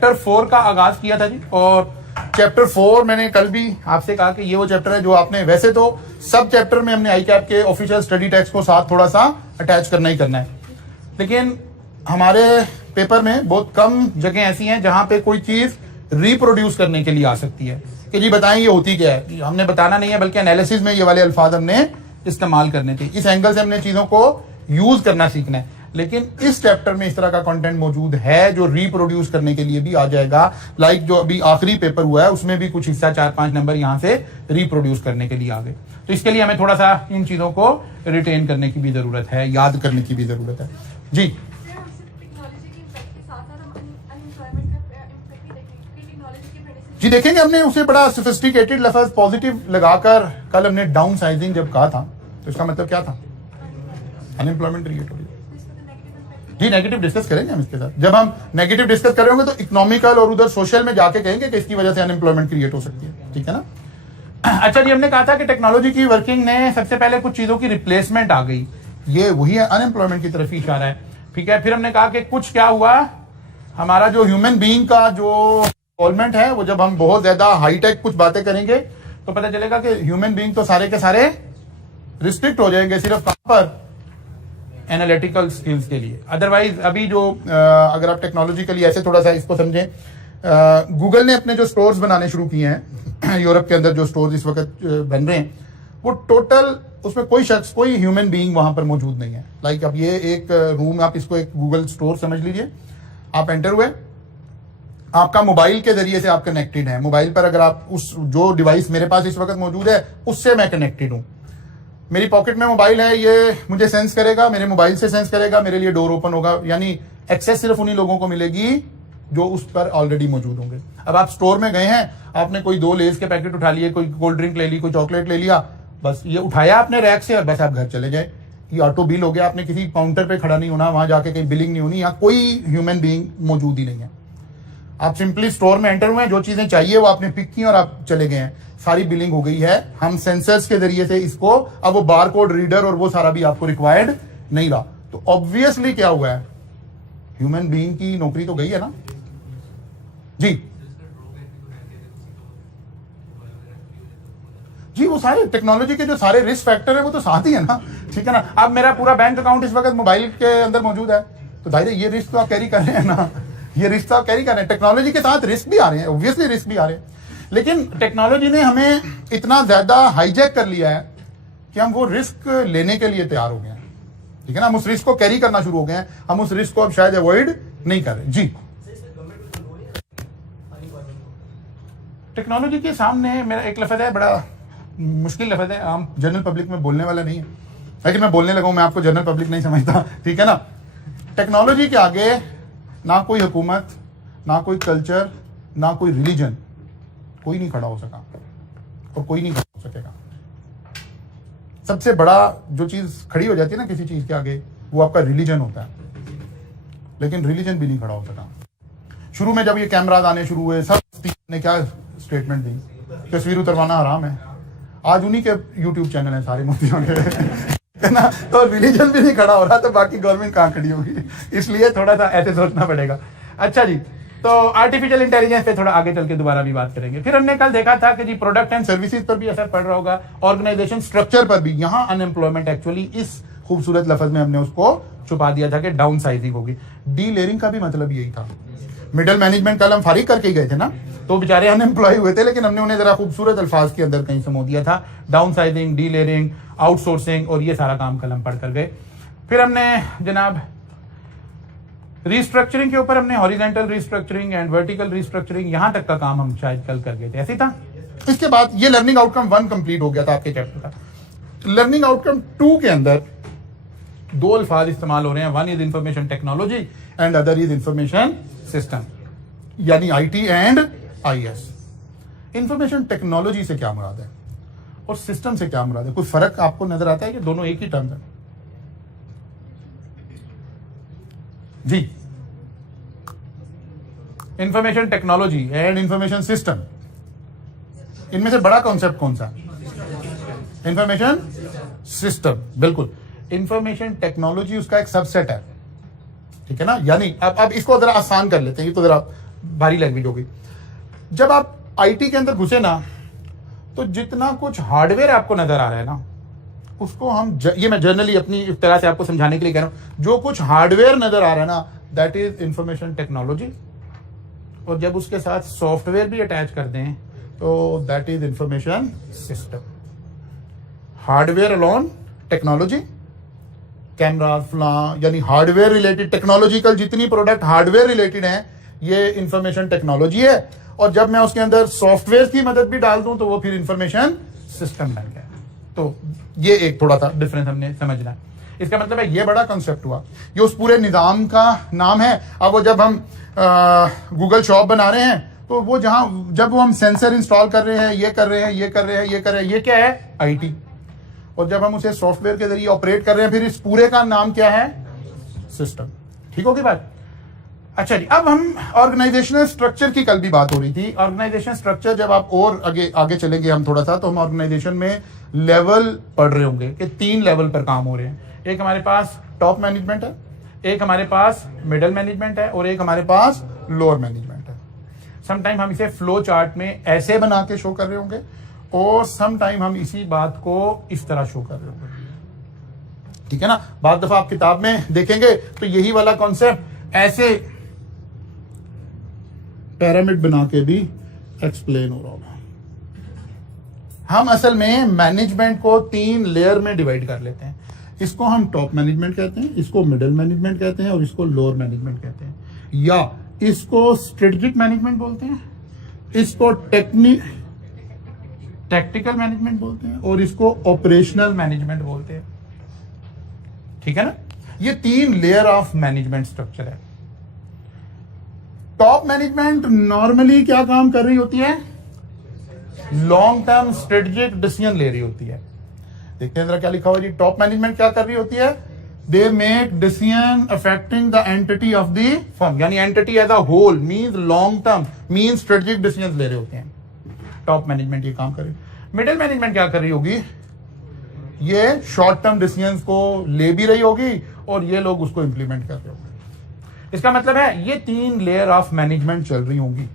Chapter 4 का आगाज किया था जी। और चैप्टर 4 मैंने कल भी आपसे कहा कि ये वो चैप्टर है जो आपने, वैसे तो सब चैप्टर में हमने ICAP के ऑफिशियल स्टडी टेक्स्ट को साथ थोड़ा सा अटैच करना ही करना है, लेकिन हमारे पेपर में बहुत कम जगह ऐसी हैं जहां पे कोई चीज रिप्रोड्यूस करने के लिए आ सकती है कि जी बताएं ये होती क्या है। हमने बताना नहीं है, बल्कि एनालिसिस में ये वाले अल्फाज हमने इस्तेमाल करने थे। इस एंगल से हमने चीजों को यूज करना सीखना है। लेकिन इस चैप्टर में इस तरह का कंटेंट मौजूद है जो रिप्रोड्यूस करने के लिए भी आ जाएगा। लाइक जो अभी आखिरी पेपर हुआ है उसमें भी कुछ हिस्सा 4-5 नंबर यहां से रिप्रोड्यूस करने के लिए आ गए। तो इसके लिए हमें थोड़ा सा इन चीजों को रिटेन करने की भी जरूरत है, याद करने की भी जरूरत है जी। जी देखेंगे, हमने उसे बड़ा सोफिस्टिकेटेड लफ्ज पॉजिटिव लगाकर कल हमने डाउन साइजिंग जब कहा था तो इसका मतलब क्या था? अनएम्प्लॉयमेंट क्रिएट हो रही है जी। नेगेटिव डिस्कस करेंगे हम इसके साथ। जब हम नेगेटिव डिस्कस करेंगे तो इकोनॉमिकल और उधर सोशल में जाके कहेंगे कि इसकी वजह से अनएम्प्लॉयमेंट क्रिएट हो सकती है, ठीक है ना। अच्छा जी, हमने कहा था कि टेक्नोलॉजी की वर्किंग ने सबसे पहले कुछ चीजों की रिप्लेसमेंट आ गई, ये वही है, अनएम्प्लॉयमेंट की तरफ ही इशारा है, ठीक है। फिर हमने कहा कि कुछ क्या हुआ, हमारा जो ह्यूमन बीइंग का जो इन्वॉल्वमेंट है वो, जब हम बहुत ज्यादा हाईटेक कुछ बातें करेंगे तो पता चलेगा कि ह्यूमन बीइंग तो सारे के सारे रिस्ट्रिक्ट हो जाएंगे सिर्फ कहां पर, एनालिटिकल स्किल्स के लिए। अदरवाइज अभी जो अगर आप टेक्नोलॉजिकली ऐसे थोड़ा सा इसको समझें, गूगल ने अपने जो स्टोर्स बनाने शुरू किए हैं यूरोप के अंदर, जो स्टोर्स इस वक्त बन रहे हैं वो टोटल, उसमें कोई शख्स, कोई ह्यूमन बीइंग वहां पर मौजूद नहीं है। लाइक अब ये एक रूम, आप इसको एक गूगल स्टोर समझ लीजिए, आप एंटर हुए, आपका मोबाइल के जरिए से आप कनेक्टेड है। मोबाइल पर अगर आप उस जो डिवाइस मेरे पास इस वक्त मौजूद है उससे मैं कनेक्टेड हूं, मेरी पॉकेट में मोबाइल है, ये मुझे सेंस करेगा, मेरे मोबाइल से सेंस करेगा, मेरे लिए डोर ओपन होगा। यानी एक्सेस सिर्फ उन्हीं लोगों को मिलेगी जो उस पर ऑलरेडी मौजूद होंगे। अब आप स्टोर में गए हैं, आपने कोई 2 लेज के पैकेट उठा लिए, कोई कोल्ड ड्रिंक ले ली, कोई चॉकलेट ले लिया, बस ये उठाया आपने रैक से और बस आप घर चले गए, ये ऑटो बिल हो गया। आपने किसी काउंटर पे खड़ा नहीं होना, वहां जाके कहीं बिलिंग नहीं होनी, यहाँ कोई ह्यूमन बीइंग मौजूद ही नहीं है। आप सिंपली स्टोर में एंटर हुए हैं, जो चीजें चाहिए वो आपने पिक की और आप चले गए हैं, सारी बिलिंग हो गई है। हम सेंसर्स के जरिए से इसको, अब वो बारकोड रीडर और वो सारा भी आपको रिक्वायर्ड नहीं रहा। तो ऑब्वियसली क्या हुआ है, ह्यूमन बीइंग की नौकरी तो गई है ना जी। जी वो सारे टेक्नोलॉजी के जो सारे रिस्क फैक्टर है वो तो साथ ही है ना, ठीक है ना। अब मेरा पूरा बैंक अकाउंट इस वक्त मोबाइल के अंदर मौजूद है, तो जाहिर है ये रिस्क तो आप कैरी कर रहे हैं ना, ये रिस्क तो आप कैरी कर रहे हैं। टेक्नोलॉजी के साथ रिस्क भी आ रहे हैं, ऑब्वियसली रिस्क भी आ रहे हैं, लेकिन टेक्नोलॉजी ने हमें इतना ज्यादा हाईजैक कर लिया है कि हम वो रिस्क लेने के लिए तैयार हो गए हैं, ठीक है ना। हम उस रिस्क को कैरी करना शुरू हो गए हैं, हम उस रिस्क को अब शायद अवॉइड नहीं कर रहे जी। टेक्नोलॉजी के सामने मेरा एक लफ्ज है, बड़ा मुश्किल लफ्ज है, आम जनरल पब्लिक में बोलने वाला नहीं है, लेकिन मैं बोलने लगा हूं, मैं आपको जनरल पब्लिक नहीं समझता, ठीक है ना। टेक्नोलॉजी के आगे ना कोई हुकूमत, ना कोई कल्चर, ना कोई रिलीजन, कोई नहीं खड़ा हो सका और कोई नहीं खड़ा हो सकेगा। सबसे बड़ा जो चीज खड़ी हो जाती है ना किसी चीज के आगे, वो आपका रिलीजन होता है, लेकिन रिलीजन भी नहीं खड़ा हो सका। शुरू में जब ये कैमराज आने शुरू हुए, सब ने क्या स्टेटमेंट दी, तस्वीर उतरवाना हराम है। आज उन्हीं के यूट्यूब चैनल है सारे मुफ्तियों के, है ना। तो रिलीजन भी नहीं खड़ा हो रहा तो बाकी गवर्नमेंट कहां खड़ी होगी, इसलिए थोड़ा सा ऐसे सोचना पड़ेगा। अच्छा जी, तो आर्टिफिशियल इंटेलिजेंस पे थोड़ा आगे चल के दोबारा भी बात करेंगे। फिर हमने कल देखा था कि जी प्रोडक्ट एंड सर्विसेज पर भी असर पड़ रहा होगा, ऑर्गेनाइजेशन स्ट्रक्चर पर भी। यहाँ अनएम्प्लॉयमेंट एक्चुअली इस खूबसूरत लफ्ज में हमने उसको छुपा दिया था कि डाउन साइजिंग होगी। डी लेयरिंग का भी मतलब यही था। मिडिल मैनेजमेंट कल हम फारिग करके गए थे ना, तो बेचारे अनएम्प्लॉय हुए थे, लेकिन हमने उन्हें जरा खूबसूरत अल्फाज के अंदर कहीं समो दिया था। Down sizing, D layering, outsourcing और ये सारा काम कल हम पढ़ कर गए। फिर हमने जनाब रिस्ट्रक्चरिंग के ऊपर हमने horizontal restructuring and vertical restructuring, यहां तक का काम हम शायद कल कर गए थे, ऐसे था। इसके बाद ये लर्निंग आउटकम 1 कंप्लीट हो गया था आपके चैप्टर का। लर्निंग आउटकम 2 के अंदर 2 अल्फाज इस्तेमाल हो रहे हैं, 1 is information technology and other is information system, यानी IT and IS। Information technology से क्या मुराद है और सिस्टम से क्या मुराद है, कोई फर्क आपको नजर आता है कि दोनों एक ही टर्म है जी? Information technology and information system, इनमें से बड़ा कॉन्सेप्ट कौन सा? इंफॉर्मेशन सिस्टम, बिल्कुल। इंफॉर्मेशन टेक्नोलॉजी उसका एक सबसेट है, ठीक है ना। यानी अब इसको जरा आसान कर लेते हैं, ये तो जरा भारी लैंग्वेज हो गई। जब आप आईटी के अंदर घुसे ना, तो जितना कुछ हार्डवेयर आपको नजर आ रहा है ना, उसको हम ये मैं जनरली अपनी इस तरह से आपको समझाने के लिए कह रहा हूं, जो कुछ हार्डवेयर नजर आ रहा है ना, दैट इज इंफॉर्मेशन टेक्नोलॉजी। और जब उसके साथ सॉफ्टवेयर भी अटैच कर दें तो that is information system. Hardware alone technology, camera फ्ला, यानी हार्डवेयर रिलेटेड टेक्नोलॉजिकल जितनी प्रोडक्ट हार्डवेयर रिलेटेड हैं, ये इंफॉर्मेशन टेक्नोलॉजी है। और जब मैं उसके अंदर सॉफ्टवेयर की मदद भी डाल दूं तो वो फिर इंफॉर्मेशन सिस्टम बन गया। तो ये एक थोड़ा सा डिफरेंस हमने समझना है। इसका मतलब है ये बड़ा कंसेप्ट हुआ, ये उस पूरे निजाम का नाम है। अब वो जब हम गूगल शॉप बना रहे हैं, तो वो जब वो हम सेंसर इंस्टॉल कर रहे हैं, ये कर रहे हैं, ये कर रहे हैं, ये कर रहे हैं, ये क्या है? आईटी। और जब हम उसे सॉफ्टवेयर के जरिए ऑपरेट कर रहे हैं, फिर इस पूरे का नाम क्या है? सिस्टम। ठीक होगी बात? अच्छा जी, अब हम ऑर्गेनाइजेशनल स्ट्रक्चर की कल भी बात हो रही थी। ऑर्गेनाइजेशनल स्ट्रक्चर जब आप और आगे चलेंगे हम थोड़ा सा, तो हम ऑर्गेनाइजेशन में लेवल पढ़ रहे होंगे कि 3 लेवल पर काम हो रहे हैं। एक हमारे पास टॉप मैनेजमेंट है, एक हमारे पास मिडिल मैनेजमेंट है, और एक हमारे पास लोअर मैनेजमेंट है। समटाइम हम इसे फ्लो चार्ट में ऐसे बना के शो कर रहे होंगे, और समटाइम हम इसी बात को इस तरह शो कर रहे होंगे। ठीक है ना? बाद दफा आप किताब में देखेंगे तो यही वाला कॉन्सेप्ट ऐसे पिरामिड बना के भी एक्सप्लेन हो रहा होगा। हम असल में मैनेजमेंट को 3 लेयर में डिवाइड कर लेते हैं। इसको हम टॉप मैनेजमेंट कहते हैं, इसको मिडिल मैनेजमेंट कहते हैं, और इसको लोअर मैनेजमेंट कहते हैं, या इसको स्ट्रेटेजिक मैनेजमेंट बोलते हैं, इसको टैक्टिकल मैनेजमेंट बोलते हैं, और इसको ऑपरेशनल मैनेजमेंट बोलते हैं। ठीक है ना? ये 3 लेयर ऑफ मैनेजमेंट स्ट्रक्चर है। टॉप मैनेजमेंट नॉर्मली क्या काम कर रही होती है? लॉन्ग टर्म स्ट्रेटेजिक डिसीजन ले रही होती है। देखते हैं जरा क्या लिखा हुआ जी। टॉप मैनेजमेंट क्या कर रही होती है? They make decision affecting the entity of the firm, यानी entity as a whole, means long term, means strategic decision ले रहे होते हैं। टॉप मैनेजमेंट ये काम कर रही है। मिडिल मैनेजमेंट क्या कर रही होगी? ये शॉर्ट टर्म डिसीजंस को ले भी रही होगी, और ये लोग उसको इंप्लीमेंट कर रहे होंगे। इसका मतलब है ये 3 लेयर ऑफ मैनेजमेंट चल रही होंगी।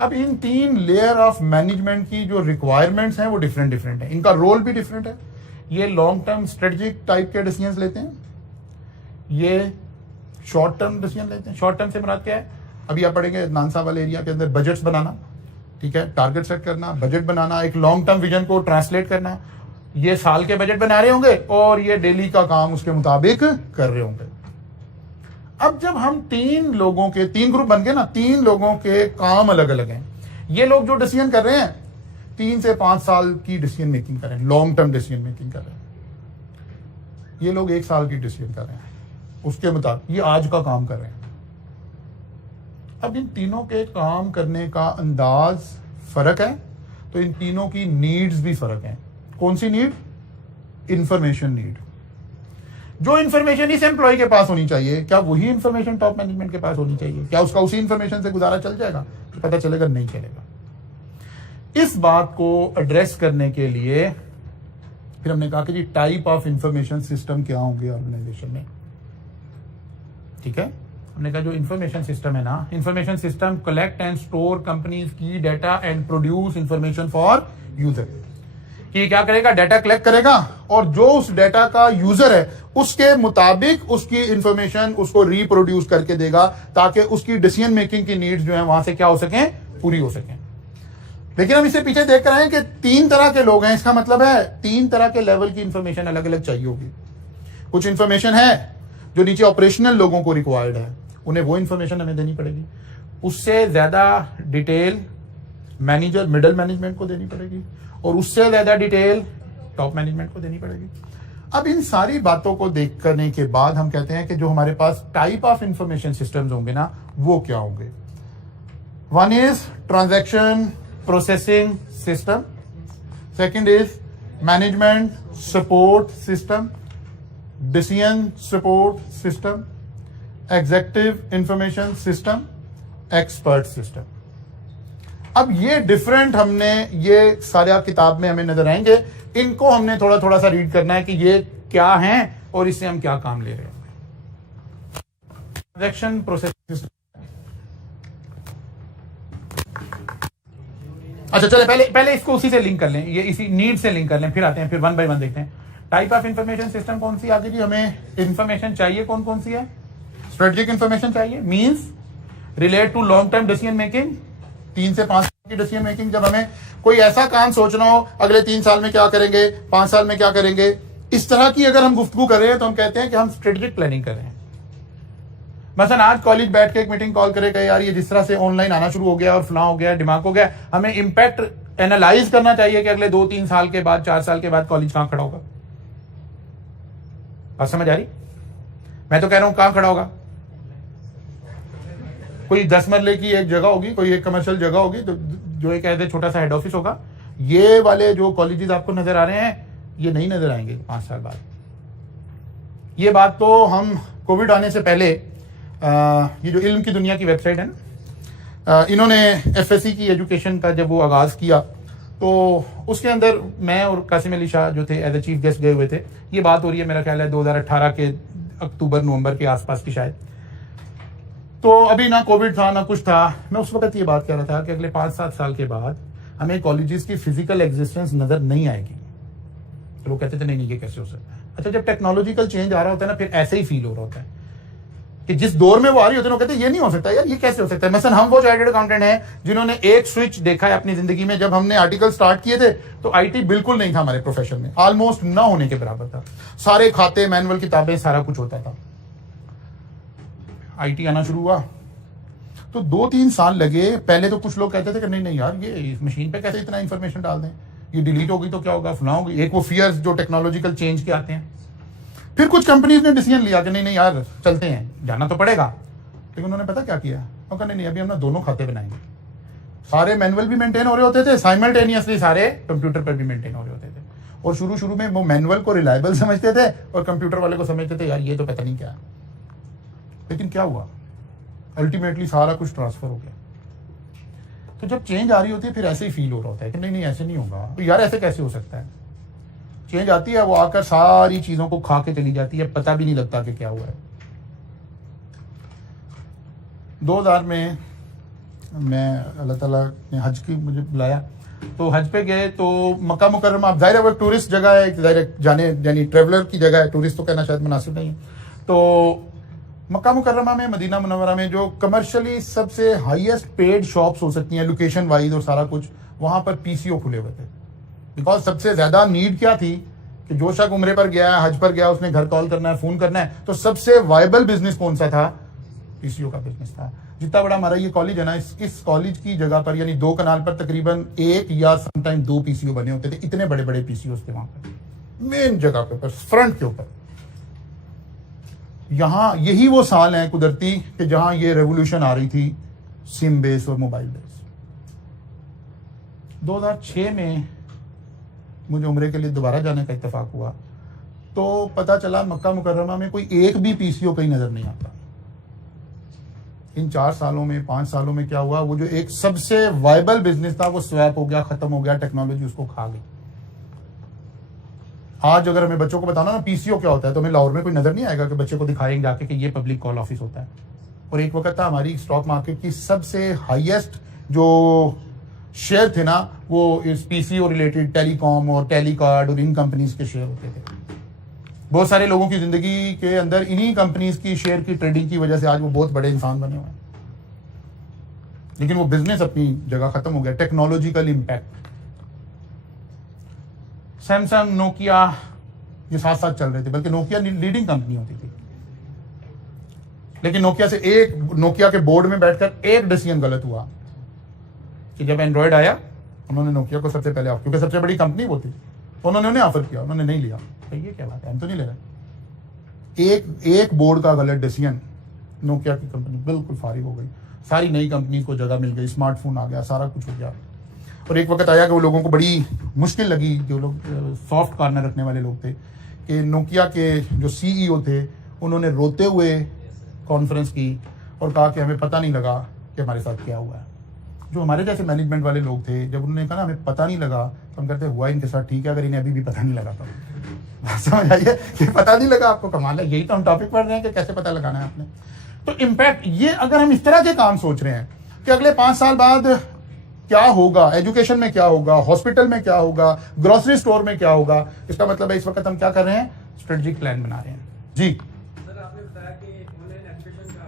अब इन 3 लेयर ऑफ मैनेजमेंट की जो रिक्वायरमेंट्स हैं वो डिफरेंट डिफरेंट है, इनका रोल भी डिफरेंट है। ये लॉन्ग टर्म स्ट्रेटेजिक टाइप के डिसीजंस लेते हैं, ये शॉर्ट टर्म डिसीजन लेते हैं। शॉर्ट टर्म से मुराद क्या है? अभी आप पढ़ेंगे नानसा वाले एरिया के अंदर बजट्स बनाना, ठीक है, टारगेट सेट करना, बजट बनाना, एक लॉन्ग टर्म विजन को ट्रांसलेट करना। ये साल के बजट बना रहे होंगे और ये डेली का काम उसके मुताबिक कर रहे होंगे। अब जब हम 3 लोगों के 3 ग्रुप बन गए ना, 3 लोगों के काम अलग अलग हैं। ये लोग जो डिसीजन कर रहे हैं 3 से 5 साल की डिसीजन मेकिंग कर रहे हैं, लॉन्ग टर्म डिसीजन मेकिंग कर रहे हैं। ये लोग 1 साल की डिसीजन कर रहे हैं, उसके मुताबिक ये आज का काम कर रहे हैं। अब इन तीनों के काम करने का अंदाज फर्क है, तो इन तीनों की नीड्स भी फर्क है। कौन सी नीड? Information need. जो इंफॉर्मेशन इस एम्प्लॉय के पास होनी चाहिए, क्या वही इंफॉर्मेशन टॉप मैनेजमेंट के पास होनी चाहिए? क्या उसका उसी इंफॉर्मेशन से गुजारा चल जाएगा? तो पता चलेगा नहीं चलेगा। इस बात को एड्रेस करने के लिए फिर हमने कहा कि जी टाइप ऑफ इंफॉर्मेशन सिस्टम क्या होंगे ऑर्गेनाइजेशन में। ठीक है, हमने कहा जो इंफॉर्मेशन सिस्टम है ना, information system collect and store companies की data and produce information for user. कि क्या करेगा? डाटा कलेक्ट करेगा, और जो उस डाटा का यूजर है उसके मुताबिक उसकी इंफॉर्मेशन उसको रिप्रोड्यूस करके देगा, ताकि उसकी डिसीजन मेकिंग की नीड्स जो है वहां से क्या हो सकें? पूरी हो सकें। लेकिन हम इसे पीछे देख कर आए कि 3 तरह के लोग हैं। इसका मतलब है 3 तरह के लेवल की इंफॉर्मेशन अलग अलग चाहिए होगी। कुछ इंफॉर्मेशन है जो नीचे ऑपरेशनल लोगों को रिक्वायर्ड है, उन्हें वो इंफॉर्मेशन हमें देनी पड़ेगी। उससे ज्यादा डिटेल मैनेजर मिडिल मैनेजमेंट को देनी पड़ेगी, और उससे ज्यादा डिटेल टॉप मैनेजमेंट को देनी पड़ेगी। अब इन सारी बातों को देख करने के बाद हम कहते हैं कि जो हमारे पास टाइप ऑफ इंफॉर्मेशन सिस्टम्स होंगे ना, वो क्या होंगे? One is transaction processing system, second is management support system, decision support system, executive information system, expert system. अब ये डिफरेंट हमने ये सारा किताब में हमें नजर आएंगे। इनको हमने थोड़ा थोड़ा सा रीड करना है कि ये क्या हैं और इससे हम क्या काम ले रहे हैं। ट्रांजैक्शन प्रोसेसिंग सिस्टम, अच्छा चले पहले इसको उसी से लिंक कर लें, ये इसी नीड से लिंक कर लें, फिर आते हैं, फिर वन बाय वन देखते हैं। टाइप ऑफ इंफॉर्मेशन सिस्टम कौन सी आगे जी? हमें इंफॉर्मेशन चाहिए कौन कौन सी है? स्ट्रेटेजिक इंफॉर्मेशन चाहिए, means relate to long term decision making, 3 से 5 की डिसीजन मेकिंग। जब हमें कोई ऐसा काम सोचना हो, अगले 3 साल में क्या करेंगे, 5 साल में क्या करेंगे, इस तरह की अगर हम गुफ्तगू कर रहे हैं तो हम कहते हैं कि हम स्ट्रेटेजिक प्लानिंग कर रहे हैं। मसलन आज कॉलेज बैठ के एक मीटिंग कॉल करे यार ये जिस तरह से ऑनलाइन आना शुरू हो गया और फलां हो गया, दिमाग हो गया, हमें इंपैक्ट एनालाइज करना चाहिए कि अगले 2-3 साल के बाद, 4 साल के बाद कॉलेज कहां खड़ा होगा। बात समझ आ रही? मैं तो कह रहा हूं कहां खड़ा होगा। कोई 10 मरले की एक जगह होगी, कोई एक कमर्शियल जगह होगी जो एक ऐसे छोटा सा हेड ऑफिस होगा। ये वाले जो कॉलेजेस आपको नजर आ रहे हैं ये नहीं नजर आएंगे 5 साल बाद। ये बात तो हम कोविड आने से पहले ये जो इल्म की दुनिया की वेबसाइट है ना, इन्होंने एफएससी की एजुकेशन का जब वो आगाज किया तो उसके अंदर मैं और कासिम अली शाह जो थे एज ए चीफ गेस्ट गए हुए थे। ये बात हो रही है मेरा ख्याल है 2018 के अक्टूबर नवंबर के आसपास की शायद। तो अभी ना कोविड था ना कुछ था। मैं उस वक्त ये बात कह रहा था कि अगले 5-7 साल के बाद हमें कॉलेजेस की फिजिकल एग्जिस्टेंस नजर नहीं आएगी। तो लोग कहते थे नहीं ये कैसे हो सकता है। अच्छा जब टेक्नोलॉजिकल चेंज आ रहा होता है ना, फिर ऐसे ही फील हो रहा होता है कि जिस दौर में वो आ रही होती है, कहते हैं ये नहीं हो सकता यार, ये कैसे हो सकता है। मसलन हम वो चार्टर्ड अकाउंटेंट हैं जिन्होंने एक स्विच देखा है अपनी जिंदगी में। जब हमने आर्टिकल स्टार्ट किए थे तो आईटी बिल्कुल नहीं था हमारे प्रोफेशन में, ऑलमोस्ट ना होने के बराबर था। सारे खाते, मैनुअल, किताबें, सारा कुछ होता था। आईटी आना शुरू हुआ तो 2-3 साल लगे। पहले तो कुछ लोग कहते थे कि नहीं यार ये इस मशीन पे कैसे इतना इंफॉर्मेशन डाल दें, ये डिलीट होगी तो क्या होगा, फलां होगी। एक वो फियर्स जो टेक्नोलॉजिकल चेंज के आते हैं। फिर कुछ कंपनीज ने डिसीजन लिया कि नहीं यार चलते हैं, जाना तो पड़ेगा। लेकिन उन्होंने पता क्या किया, वो कहा नहीं अभी हम ना दोनों खाते बनाएंगे। सारे मैनुअल भी मेंटेन हो रहे होते थे, साइमल्टेनियसली सारे कंप्यूटर पर भी मेंटेन हो रहे होते थे। और शुरू में वो मैनुअल को रिलायबल समझते थे और कंप्यूटर वाले को समझते थे यार ये तो पता नहीं क्या। लेकिन क्या हुआ, अल्टीमेटली सारा कुछ ट्रांसफर हो गया। तो जब चेंज आ रही होती है फिर ऐसे ही फील हो रहा होता है कि नहीं ऐसे नहीं होगा, तो यार ऐसे कैसे हो सकता है। चेंज आती है, वो आकर सारी चीजों को खा के चली जाती है, पता भी नहीं लगता कि क्या हुआ है। 2000 में मैं अल्लाह ताला ने हज की मुझे बुलाया तो हज पे गए। तो मक्का मुकर्रमा, अब जाहिर है वो एक टूरिस्ट जगह है, जाहिर जाने यानी ट्रेवलर की जगह है, टूरिस्ट तो कहना शायद मुनासिब नहीं है। तो मक्का मुकर्रमा में, मदीना मुनव्वरा में जो कमर्शियली सबसे हाईएस्ट पेड शॉप्स हो सकती हैं लोकेशन वाइज और सारा कुछ, वहां पर पीसीओ खुले हुए थे। बिकॉज सबसे ज्यादा नीड क्या थी कि जो शख्स उम्रे पर गया है, हज पर गया, उसने घर कॉल करना है, फोन करना है, तो सबसे वायबल बिजनेस कौन सा था? पीसीओ का बिजनेस था। जितना बड़ा हमारा ये कॉलेज है ना, इस कॉलेज की जगह पर यानी 2 कनाल पर तकरीबन 1 या समटाइम 2 पीसीओ बने होते थे। इतने बड़े बड़े पीसीओ थे वहां पर, मेन जगह के ऊपर, फ्रंट के ऊपर। यहां यही वो साल है कुदरती कि जहां ये रेवोल्यूशन आ रही थी सिम बेस और मोबाइल बेस। 2006 में मुझे उम्रे के लिए दोबारा जाने का इत्तेफाक हुआ तो पता चला मक्का मुकर्रमा में कोई एक भी पीसीओ कहीं नजर नहीं आता। इन 4 सालों में, 5 सालों में क्या हुआ, वो जो एक सबसे वायबल बिजनेस था वो स्वैप हो गया, खत्म हो गया, टेक्नोलॉजी उसको खा गई। आज अगर हमें बच्चों को बताना ना पीसीओ क्या होता है तो हमें लाहौर में कोई नजर नहीं आएगा कि बच्चे को दिखाएंगे जाके कि ये पब्लिक कॉल ऑफिस होता है। और एक वक्त था हमारी स्टॉक मार्केट की सबसे हाईएस्ट जो शेयर थे ना, वो इस पीसीओ रिलेटेड टेलीकॉम और टेलीकार्ड और इन कंपनीज के शेयर होते थे। बहुत सारे लोगों की जिंदगी के अंदर इन्हीं कंपनीज की शेयर की ट्रेडिंग की वजह से आज वो बहुत बड़े इंसान बने हुए हैं। लेकिन वो बिजनेस अपनी जगह खत्म हो गया। टेक्नोलॉजिकल इंपैक्ट, सैमसंग, नोकिया ये साथ साथ चल रहे थे, बल्कि नोकिया लीडिंग कंपनी होती थी। लेकिन नोकिया के बोर्ड में बैठकर एक डिसीजन गलत हुआ कि जब एंड्रॉयड आया उन्होंने नोकिया को सबसे पहले, क्योंकि सबसे बड़ी कंपनी वो थी, उन्होंने उन्हें ऑफर किया, उन्होंने नहीं लिया। तो ये क्या बात है, हम तो नहीं ले रहे। एक बोर्ड का गलत डिसीजन, नोकिया की कंपनी बिल्कुल फारिग हो गई। सारी नई कंपनी को जगह मिल गई, स्मार्टफोन आ गया, सारा कुछ हो गया। और एक वक्त आया कि वो लोगों को बड़ी मुश्किल लगी, जो लोग सॉफ्ट कॉर्नर रखने वाले लोग थे, कि नोकिया के जो सीईओ थे उन्होंने रोते हुए कॉन्फ्रेंस की और कहा कि हमें पता नहीं लगा कि हमारे साथ क्या हुआ है। जो हमारे जैसे मैनेजमेंट वाले लोग थे, जब उन्होंने कहा ना हमें पता नहीं लगा, तो हम कहते हुआ इनके साथ ठीक है, अगर इन्हें अभी भी पता नहीं लगा तो समझ आइए कि पता नहीं लगा आपको, कमाल है। यही तो हम टॉपिक पढ़ रहे हैं कि कैसे पता लगाना है आपने। तो इम्पैक्ट, ये अगर हम इस तरह के काम सोच रहे हैं कि अगले 5 साल बाद क्या होगा, एजुकेशन में क्या होगा, हॉस्पिटल में क्या होगा, ग्रोसरी स्टोर में क्या होगा। इसका मतलब है इस वक्त हम क्या कर रहे हैं, स्ट्रेटेजिक प्लान बना रहे हैं। जी सर, आपने बताया कि ऑनलाइन एजुकेशन का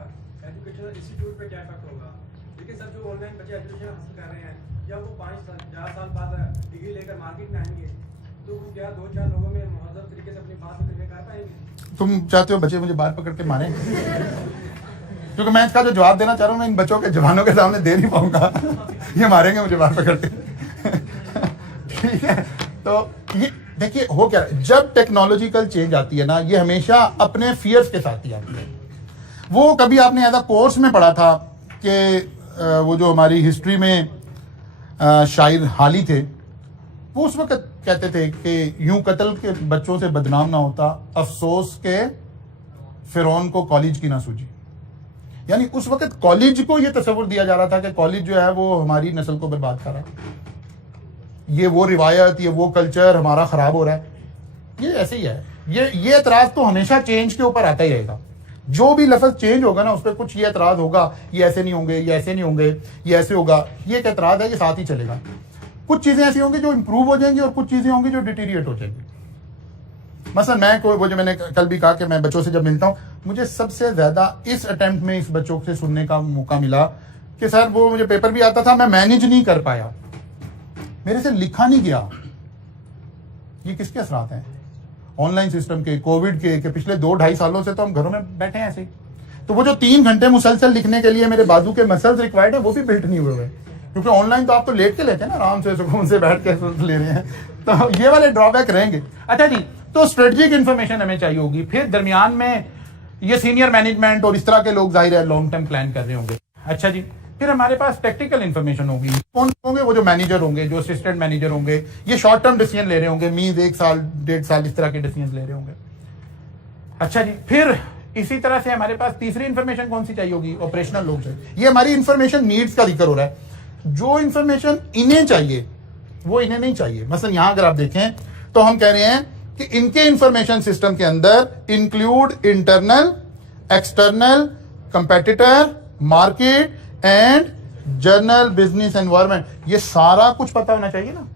एजुकेशनल इंस्टीट्यूट पे क्या इफेक्ट होगा, लेकिन सर जो ऑनलाइन बच्चे एजुकेशन हासिल कर रहे हैं, जब वो 4 साल बाद डिग्री लेकर मार्केट में आएंगे तो वो क्या 2-4 लोगों में मुहज़्ज़ब तरीके से अपनी बात कन्वे कर पाएंगे? तुम चाहते हो बच्चे मुझे बाहर पकड़ के मारें? क्योंकि मैं इसका जो जवाब देना चाह रहा हूं मैं इन बच्चों के जवानों के सामने दे नहीं पाऊंगा। ये मारेंगे मुझे बाहर पकड़ के। ठीक है, तो ये देखिए हो क्या, जब टेक्नोलॉजिकल चेंज आती है ना, ये हमेशा अपने फियर्स के साथ ही आती है। वो कभी आपने एज अ कोर्स में पढ़ा था कि वो जो हमारी हिस्ट्री में शायर हाली थे, वो उस वक्त कहते थे कि यूं कत्ल के बच्चों से बदनाम ना होता, अफसोस के फिरौन को कॉलेज की ना सूझी। यानी उस वक्त कॉलेज को यह तस्वुर दिया जा रहा था कि कॉलेज जो है वो हमारी नस्ल को बर्बाद कर रहा है, ये वो रिवायत, ये वो कल्चर हमारा खराब हो रहा है। ये ऐसे ही है। ये एतराज तो हमेशा चेंज के ऊपर आता ही रहेगा। जो भी लफ्ज चेंज होगा ना उस पर कुछ ये एतराज होगा, ये ऐसे नहीं होंगे, ये ऐसे नहीं होंगे, ये ऐसे होगा। ये एक एतराज है, ये साथ ही चलेगा। कुछ चीजें ऐसी होंगी जो इंप्रूव हो जाएंगी और कुछ चीजें होंगी जो डिटीरिएट हो जाएंगी। मसलन मैं कोई, वो जो मैंने कल भी कहा कि मैं बच्चों से जब मिलता हूँ, मुझे सबसे ज्यादा इस अटेम्प्ट में इस बच्चों से सुनने का मौका मिला कि सर वो मुझे पेपर भी आता था, मैं मैनेज नहीं कर पाया, मेरे से लिखा नहीं गया। ये किसके असरात हैं? ऑनलाइन सिस्टम के, कोविड के पिछले 2-2.5 सालों से तो हम घरों में बैठे हैं ऐसे ही। तो वो जो 3 घंटे मुसलसल लिखने के लिए मेरे बाजू के मसल्स रिक्वायर्ड है, वो भी बिल्ट नहीं हुए, क्योंकि ऑनलाइन तो आप तो लेट के लेते हैं ना, आराम से सुकून से बैठ के ले रहे हैं। तो ये वाले ड्रॉबैक रहेंगे। अच्छा जी, तो स्ट्रेटेजिक इंफॉर्मेशन हमें चाहिए होगी। फिर दरमियान में ये सीनियर मैनेजमेंट और इस तरह के लोग जाहिर है लॉन्ग टर्म प्लान कर रहे होंगे। अच्छा जी, फिर हमारे पास टेक्निकल इंफॉर्मेशन होगी। कौन होंगे? वो जो मैनेजर होंगे, जो असिस्टेंट मैनेजर होंगे, ये शॉर्ट टर्म डिसीजन ले रहे होंगे, मीज 1 साल 1.5 साल इस तरह के डिसीजन ले रहे होंगे। अच्छा जी, फिर इसी तरह से हमारे पास तीसरी इंफॉर्मेशन कौन सी चाहिए होगी? ऑपरेशनल लोग चाहिए। ये हमारी इंफॉर्मेशन नीड्स का जिक्र हो रहा है। जो इंफॉर्मेशन इन्हें चाहिए वो इन्हें नहीं चाहिए। मसलन यहां अगर आप देखें तो हम कह रहे हैं कि इनके इंफॉर्मेशन सिस्टम के अंदर include internal, external, competitor, market and general business environment. ये सारा कुछ पता होना चाहिए ना।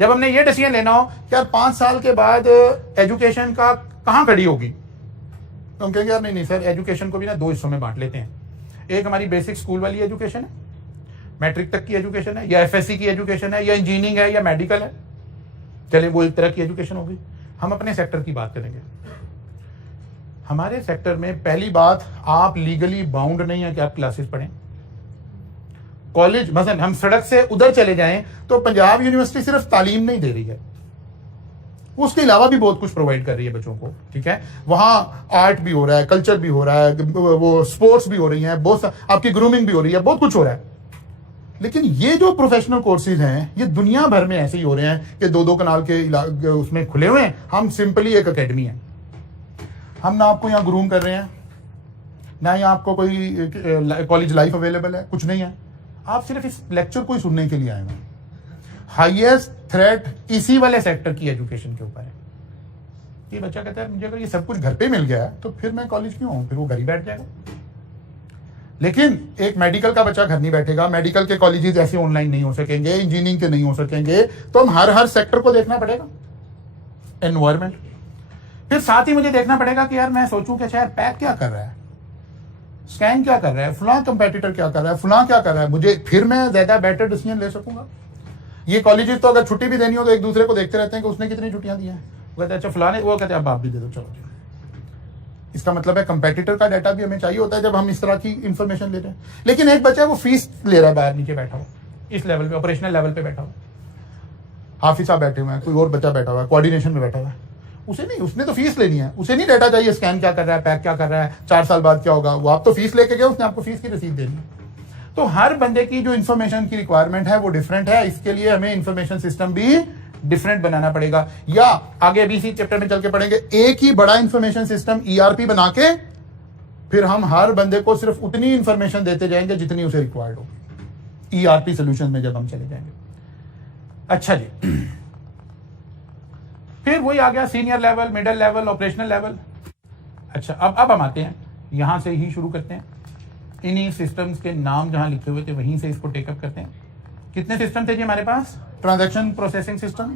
जब हमने ये डिसीजन लेना हो कि यार 5 साल के बाद एजुकेशन का कहां खड़ी होगी, तो हम कहेंगे यार नहीं सर, एजुकेशन को भी ना 2 हिस्सों में बांट लेते हैं। एक हमारी बेसिक स्कूल वाली एजुकेशन है, मैट्रिक तक की एजुकेशन है, या एफएससी की एजुकेशन है, या इंजीनियरिंग है, या मेडिकल है। चलिए वो एक तरह की एजुकेशन होगी। हम अपने सेक्टर की बात करेंगे। हमारे सेक्टर में पहली बात, आप लीगली बाउंड नहीं है कि आप क्लासेस पढ़ें। कॉलेज मसलन हम सड़क से उधर चले जाएं तो पंजाब यूनिवर्सिटी सिर्फ तालीम नहीं दे रही है, उसके अलावा भी बहुत कुछ प्रोवाइड कर रही है बच्चों को। ठीक है, वहां आर्ट भी हो रहा है, कल्चर भी हो रहा है, वो स्पोर्ट्स भी हो रही है, बहुत आपकी ग्रूमिंग भी हो रही है, बहुत कुछ हो रहा है। लेकिन ये जो प्रोफेशनल कोर्सेज हैं ये दुनिया भर में ऐसे ही हो रहे हैं कि 2-2 कनाल के उसमें खुले हुए हैं। हम सिंपली एक एकेडमी है। हम ना आपको यहाँ ग्रूम कर रहे हैं, ना यहाँ आपको कोई कॉलेज लाइफ अवेलेबल है, कुछ नहीं है। आप सिर्फ इस लेक्चर को ही सुनने के लिए आए हैं। हाईएस्ट थ्रेट इसी वाले सेक्टर की एजुकेशन के ऊपर है। ये बच्चा कहता है मुझे अगर ये सब कुछ घर पे मिल गया है तो फिर मैं कॉलेज क्यों आऊं, फिर वो घर ही बैठ जाएगा। लेकिन एक मेडिकल का बच्चा घर नहीं बैठेगा, मेडिकल के कॉलेजेस ऐसे ऑनलाइन नहीं हो सकेंगे, इंजीनियरिंग के नहीं हो सकेंगे, तो हम हर सेक्टर को देखना पड़ेगा, एनवायरमेंट। फिर साथ ही मुझे देखना पड़ेगा कि यार मैं सोचूं कि शायद पैक क्या कर रहा है, स्कैन क्या कर रहा है, फलां कंपेटिटर क्या कर रहा है, फलां क्या कर रहा है, मुझे फिर मैं ज्यादा बेटर डिसीजन ले सकूंगा। ये कॉलेजेस तो अगर छुट्टी भी देनी हो तो एक दूसरे को देखते रहते हैं कि उसने कितनी छुट्टियां दी हैं। वो कहते हैं अच्छा फलाने, वो कहते हैं अब आप भी दे दो, चलो। इसका मतलब है कंपेटिटर का डाटा भी हमें चाहिए होता है जब हम इस तरह की इंफॉर्मेशन ले रहे हैं। लेकिन एक बच्चा वो फीस ले रहा है बाहर नीचे बैठा हो, इस लेवल पे, ऑपरेशनल लेवल पे बैठा हो, हाफिज साहब बैठे हुए हैं, कोई और बच्चा बैठा हुआ है कोऑर्डिनेशन में बैठा हुआ है, उसे नहीं, उसने तो फीस लेनी है, उसे नहीं डाटा चाहिए स्कैन क्या कर रहा है, पैक क्या कर रहा है, 4 साल बाद क्या होगा। वो आप तो फीस लेके गए, उसने आपको फीस की रसीद देनी है। तो हर बंदे की जो इन्फॉर्मेशन की रिक्वायरमेंट है वो डिफरेंट है। इसके लिए हमें इन्फॉर्मेशन सिस्टम भी डिफरेंट बनाना पड़ेगा, या आगे अभी इसी चैप्टर में चल के पढ़ेंगे, एक ही बड़ा इंफॉर्मेशन सिस्टम ईआरपी बना के फिर हम हर बंदे को सिर्फ उतनी इंफॉर्मेशन देते जाएंगे जितनी उसे रिक्वायर्ड होगी ईआरपी सॉल्यूशन में जब हम चले जाएंगे। अच्छा जी, फिर वही आ गया senior level, middle level, operational level. अच्छा, अब हम आते हैं, यहां से ही शुरू करते हैं। इन्हीं सिस्टम्स के नाम जहां लिखे हुए थे वहीं से इसको टेकअप करते हैं। कितने सिस्टम थे जी हमारे पास? ट्रांजैक्शन प्रोसेसिंग सिस्टम,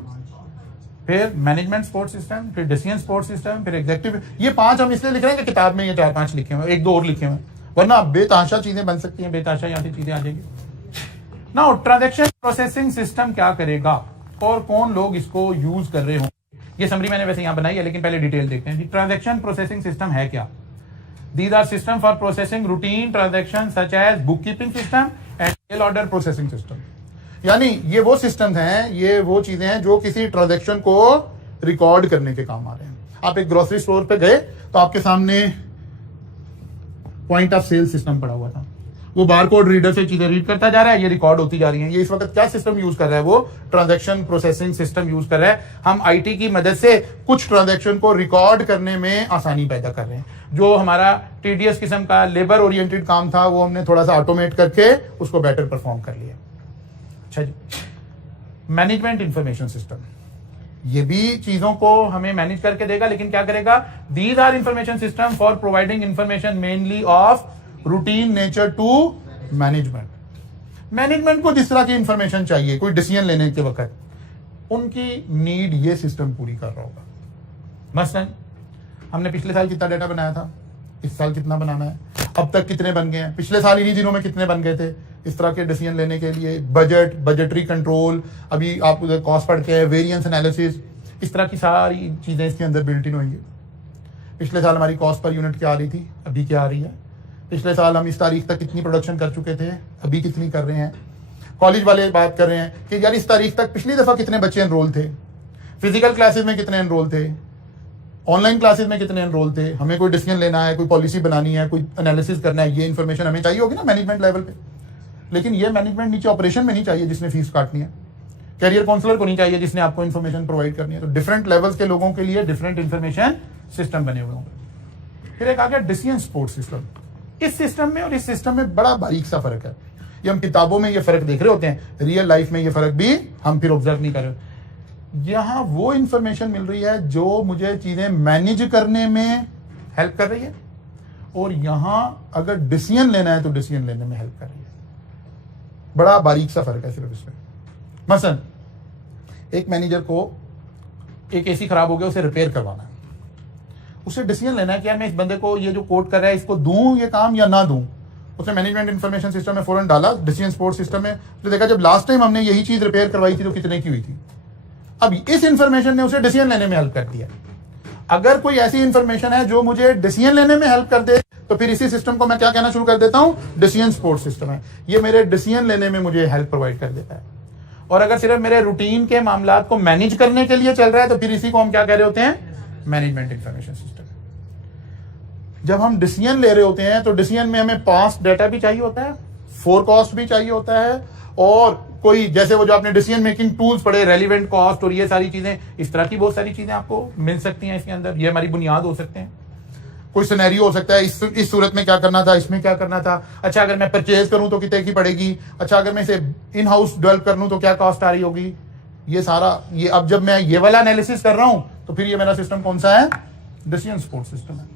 फिर मैनेजमेंट सपोर्ट सिस्टम, फिर डिसीजन सपोर्ट सिस्टम, फिर एग्जीक्यूटिव। ये 5 हम इसलिए लिख रहे हैं कि किताब में ये 4-5 लिखे हुए, 1-2 और लिखे हुए, वरना बेतहाशा चीजें बन सकती हैं, बेतहाशा यहाँ से चीजें आ जाएगी। नाउ ट्रांजैक्शन प्रोसेसिंग सिस्टम क्या करेगा और कौन लोग इसको यूज कर रहे हों, ये समरी मैंने वैसे यहां बनाई है, लेकिन पहले डिटेल देखते हैं। ट्रांजैक्शन प्रोसेसिंग सिस्टम है क्या? These are system for processing routine transactions such as bookkeeping system and mail order processing system। यानी ये वो सिस्टम हैं, ये वो चीजें हैं जो किसी ट्रांजैक्शन को रिकॉर्ड करने के काम आ रहे हैं। आप एक ग्रोसरी स्टोर पे गए तो आपके सामने पॉइंट ऑफ सेल सिस्टम पड़ा हुआ था, वो बारकोड रीडर से चीजें रीड करता जा रहा है, ये रिकॉर्ड होती जा रही हैं। ये इस वक्त क्या सिस्टम यूज कर रहा है? वो ट्रांजैक्शन प्रोसेसिंग सिस्टम यूज कर रहा है। हम आईटी की मदद से कुछ ट्रांजैक्शन को रिकॉर्ड करने में आसानी पैदा कर रहे हैं। जो हमारा टीडीएस किस्म का लेबर ओरिएंटेड काम था, वो हमने थोड़ा सा ऑटोमेट करके उसको बेटर परफॉर्म कर लिया। अच्छा जी, मैनेजमेंट इंफॉर्मेशन सिस्टम, ये भी चीजों को हमें मैनेज करके देगा, लेकिन क्या करेगा? These are information system for providing information mainly of routine nature to management. Management को जिस तरह की इंफॉर्मेशन चाहिए कोई डिसीजन लेने के वक्त, उनकी नीड ये सिस्टम पूरी कर रहा होगा। मसलन हमने पिछले साल कितना डेटा बनाया था, इस साल कितना बनाना है, अब तक कितने बन गए हैं, पिछले साल इन्हीं दिनों में कितने बन गए थे। इस तरह के डिसीजन लेने के लिए बजट, बजटरी कंट्रोल, अभी आप उधर कॉस्ट पढ़ते हैं, वेरिएंस एनालिसिस, इस तरह की सारी चीजें इसके अंदर बिल्ट इन होंगी। पिछले साल हमारी कॉस्ट पर यूनिट क्या आ रही थी, अभी क्या आ रही है। पिछले साल हम इस तारीख तक कितनी प्रोडक्शन कर चुके थे, अभी कितनी कर रहे हैं। कॉलेज वाले बात कर रहे हैं कि यार इस तारीख तक पिछली दफा कितने बच्चे एनरोल थे, फिजिकल क्लासेस में कितने एनरोल थे, ऑनलाइन क्लासेस में कितने एनरोल थे। हमें कोई डिसीजन लेना है, कोई पॉलिसी बनानी है, कोई एनालिसिस करना है, ये इन्फॉर्मेशन हमें चाहिए होगी ना मैनेजमेंट लेवल पे। लेकिन ये मैनेजमेंट नीचे ऑपरेशन में नहीं चाहिए जिसने फीस काटनी है, कैरियर काउंसलर को नहीं चाहिए जिसने आपको इन्फॉर्मेशन प्रोवाइड करनी है। तो डिफरेंट लेवल्स के लोगों के लिए डिफरेंट इन्फॉर्मेशन सिस्टम बने हुए होंगे। फिर एक आ गया डिसीजन सपोर्ट सिस्टम। इस सिस्टम में और इस सिस्टम में बड़ा बारीक सा फर्क है। ये हम किताबों में ये फर्क देख रहे होते हैं, रियल लाइफ में ये फर्क भी हम फिर ऑब्जर्व नहीं कर रहे। यहां वो इंफॉर्मेशन मिल रही है जो मुझे चीजें मैनेज करने में हेल्प कर रही है, और यहां अगर डिसीजन लेना है तो डिसीजन लेने में हेल्प कर रही है। बड़ा बारीक सा फर्क है सिर्फ इसमें। मसलन एक मैनेजर को एक एसी खराब हो गया, उसे रिपेयर करवाना है, उसे डिसीजन लेना है कि यार मैं इस बंदे को ये जो कोड कर रहा है इसको दूं ये काम या ना दूं। उसने मैनेजमेंट इंफॉर्मेशन सिस्टम में फौरन डाला, डिसीजन सपोर्ट सिस्टम में, तो देखा जब लास्ट टाइम हमने यही चीज रिपेयर करवाई थी तो कितने की हुई थी। अब इस इंफॉर्मेशन ने उसे डिसीजन लेने में हेल्प कर दिया। अगर कोई ऐसी इंफॉर्मेशन है जो मुझे डिसीजन लेने में हेल्प कर दे, तो फिर इसी सिस्टम को मैं क्या कहना शुरू कर देता हूं, डिसीजन सपोर्ट सिस्टम है। ये मेरे डिसीजन लेने में मुझे हेल्प प्रोवाइड कर देता है। और अगर सिर्फ मेरे रूटीन के मामला को मैनेज करने के लिए चल रहा है तो फिर इसी को हम क्या कह रहे होते हैं, मैनेजमेंट इंफॉर्मेशन सिस्टम। जब हम डिसीजन ले रहे होते हैं तो डिसीजन में हमें पास्ट डाटा भी चाहिए होता है, फोरकास्ट भी चाहिए होता है, और कोई जैसे वो जो आपने डिसीजन मेकिंग टूल्स पढ़े, रेलिवेंट कॉस्ट और ये सारी चीजें, इस तरह की बहुत सारी चीजें आपको मिल सकती हैं इसके अंदर। ये हमारी बुनियाद हो सकते हैं। कोई सिनेरियो हो सकता है, इस सूरत में क्या करना था, इसमें क्या करना था। अच्छा अगर मैं परचेज करूं तो कितने की पड़ेगी, अच्छा अगर मैं इसे इन हाउस डेवलप कर लूं तो क्या कॉस्ट आ रही होगी। ये सारा ये अब जब मैं ये वाला एनालिसिस कर रहा हूं तो फिर ये मेरा सिस्टम कौन सा है, डिसीजन सपोर्ट सिस्टम है।